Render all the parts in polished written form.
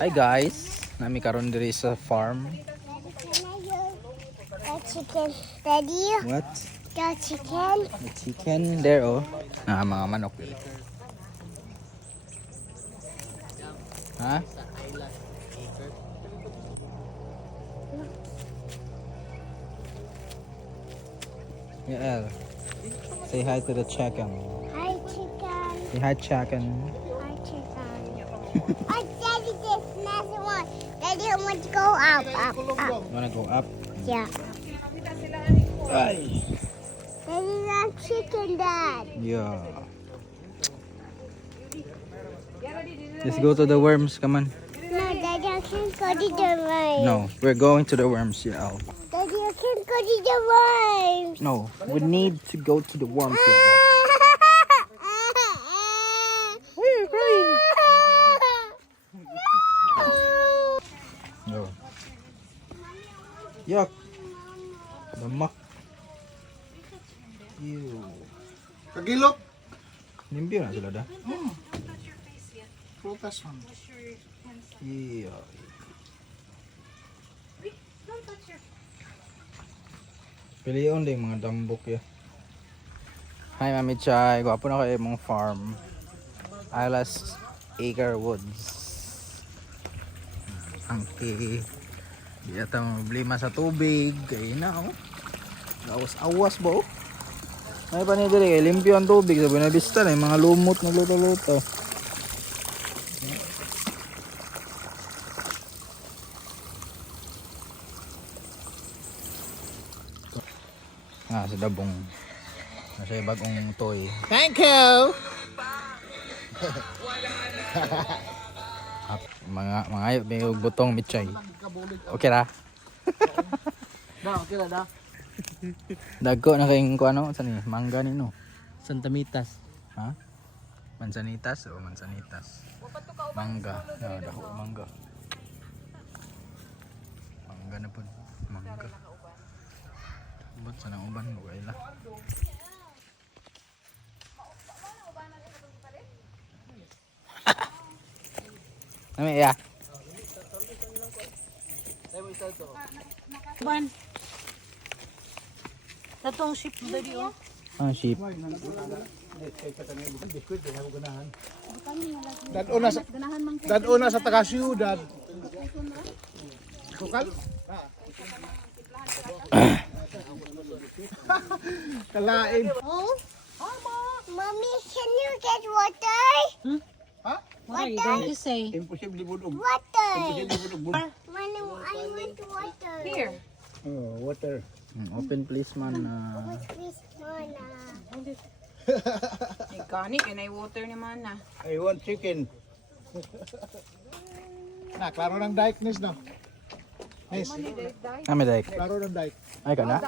Hi guys, nami karon diri sa farm. The chicken. Daddy, What? the chicken. The chicken there oh. Mga manok diri. Ha? Yeah. Say hi to the chicken. Hi, chicken. Say hi chicken. Hi, chicken. Oh, Daddy, this next one. Daddy, I want to go up. You wanna go up? Yeah. Ay. Daddy, that's chicken, Dad. Yeah. Let's go to the worms, come on. No, Daddy, I can't go to the worms. No, we're going to the worms, yeah. Daddy, I can't go to the worms. No, we need to go to the worms. Yeah. No. Yuck. Damak. Ew. Kagilok. Limpyo na sila da. Prutas man. Yeah. Piliyon din mga dambok ya. Hi Mami Chay, gwapo na kayo mong farm. Islas Acre Woods. Angki. Di ata problema sa tubig. Kaya na oh. Awas ba oh. May pa niya dili kay limpyo ang tubig. Sabi na bista na yung mga lumot na luto-luto. Sa dabong. Nasa bagong toy. Thank you. Mga ayot may butong mitchay. Okay ra. Okay na. Dagko na kayong kuano sa ni mangga ni no. Santa Mitas. Ha? Mansanitas o mansanitas. Mangga. No, dako mangga. Mangga na pud. Mangga. Ba't sa nang uban mo kaila? Nami ya. Ban. Tatong ship dali oh. Sheep. Daduna sa taga siyudad. Sukal? Kalain. Oh? Mommy, can you get water? Ha? What are you going to say? Imposible budog. Water. Imposible budog. Manu, I want water. Here. Oh, water. Open please man. What's this one? Gani kanay water ni mana. I want chicken. Na, klaro ng dike, Nis, no? Nis, Nami daik. klaro ng dike. Ay ka na?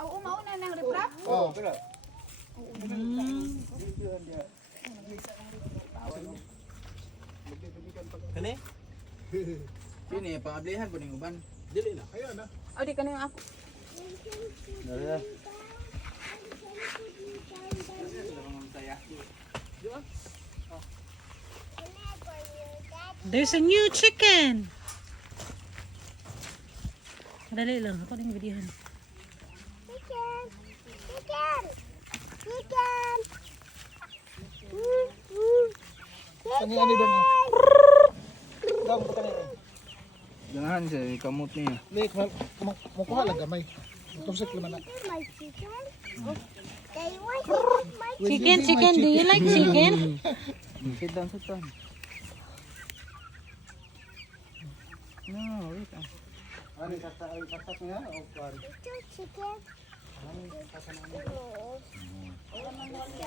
Aw una nang reprap. Oh, pero. Kani? Sini pangablihan po ning uban. Dili na. Ayun na. Aw di kanang ako. There's a new chicken. Dali lang ako ning videohan. Chicken. Chicken. Chicken. Ani dong. Dong, kanina. Ganahan siya kamot niya. Lek, makuha lang gamay. Tumsik naman na. My chicken. They want my Chicken, chicken. Do you like chicken? Sit down. No, wait. Ano katak niya? O kwan. chicken.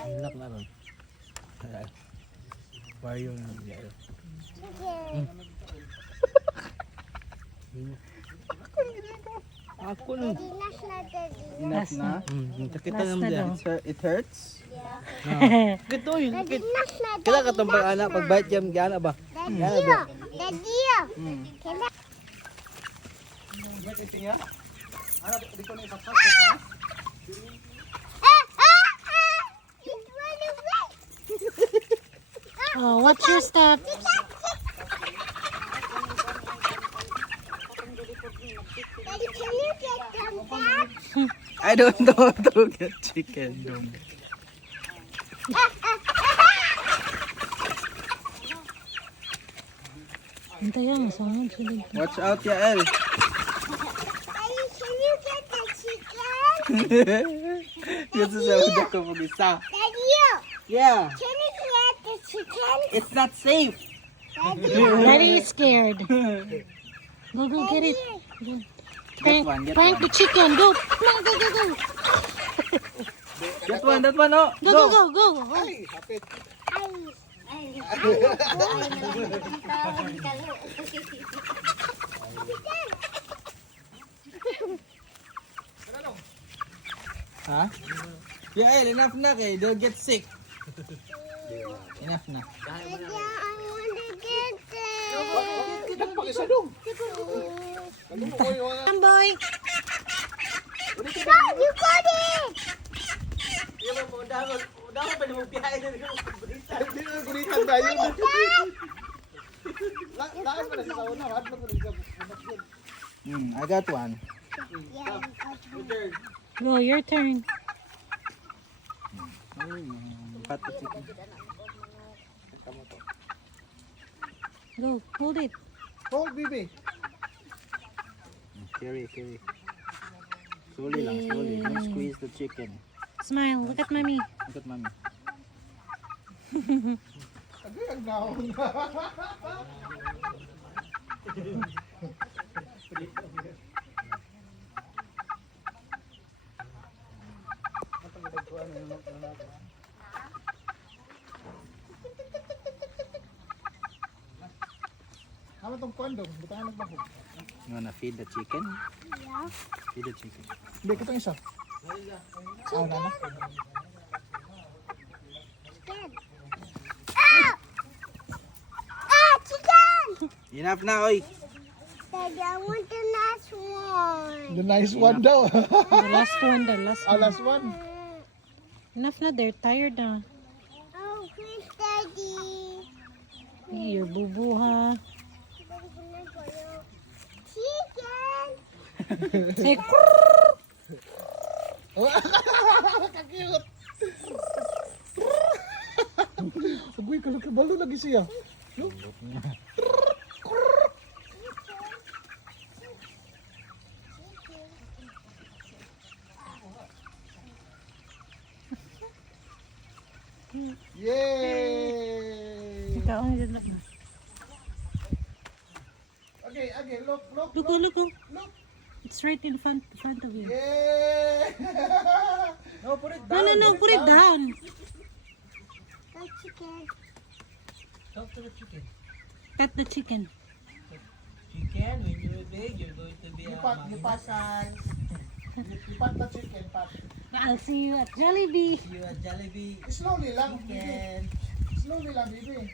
Hilak na ron. Why yung Chicken. Ako na. Dinas na daddy. Enough na? Kita naman dyan. It hurts? Kito yun. Dinas na daddy. Kailan ka itong anak pag-bite jam gana ba? Daddy. Daddy. Kailan? May titing ya? Ano, di ko na ipasok. It went away. Oh, what's your step? I don't know how to get chicken. Dong. Hintay ang sunod sila. Watch out, Yael. Daddy, can you get the chicken? Kasi sa udak ko mag-isa. Daddy, Yeah, can you get the chicken? it's not safe. Daddy is scared. Go, go, get it. Go. Prank, Get prank one. the chicken. Go. Come on, go, go, go. That one, oh. Go, go, go, go. Oh. Ay, hapit. Ha? Yael, enough na kay. They'll get sick. Enough na. Daddy, I want to get them. Kita pa isa dong. Ano mo koy wala? Come, boy. Stop, you got it. Hindi na kulitan tayo. Lakas pa na sa una, wala pa rin ka. I got one. Yeah, Go, your turn. Pat the chicken. Go, hold it. Hold, baby. Carry. Slowly lang, slowly. Don't squeeze the chicken. Smile. Look at mommy. Look at mommy. Agay ang gaon. Ano tong kondom? Butangan ng baho. You wanna feed the chicken? yeah. Feed the chicken. Hindi, kitong isa. Ah, na. Chicken. Ah! Ah, chicken! Enough na, oy. Daddy, I want the last one. The nice one daw. The last one, the last Ah, one. last one. Enough na, they're tired na. Oh, please, Daddy. Your boo-boo, ha? Chicken. Say, Kakiyot. Agoy, kalagkabalo lagi siya. No? Yay! ikaw ang dyan. Okay, look. Look, oh, look, oh. It's right in front of you. Yay! No, put it No, put it down. The chicken. Talk to the chicken. Pet the chicken. Chicken, when you're big, you're going to be a Lipat the chicken, pat. I'll see you at Jollibee. you're a Jollibee Slowly lang, baby. chicken. Slowly lang, baby.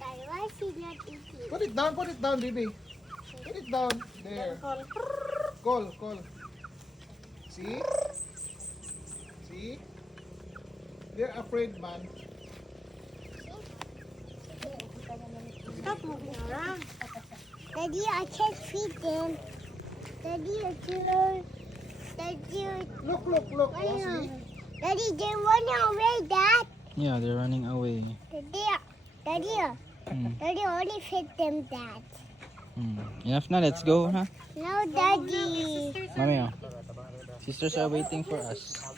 Daddy, why is he not eating? Put it down, baby. Put it down. There. Call. See? See? They're afraid, man. Stop moving around. Daddy, I can't feed them. Daddy, it's too. Daddy, Look. Oh, see? Daddy, they're running away, Dad. Yeah, they're running away. Daddy, Daddy, only feed them, Dad. Enough na, let's go, ha? No, Daddy. Mami, oh. Sisters are waiting for us.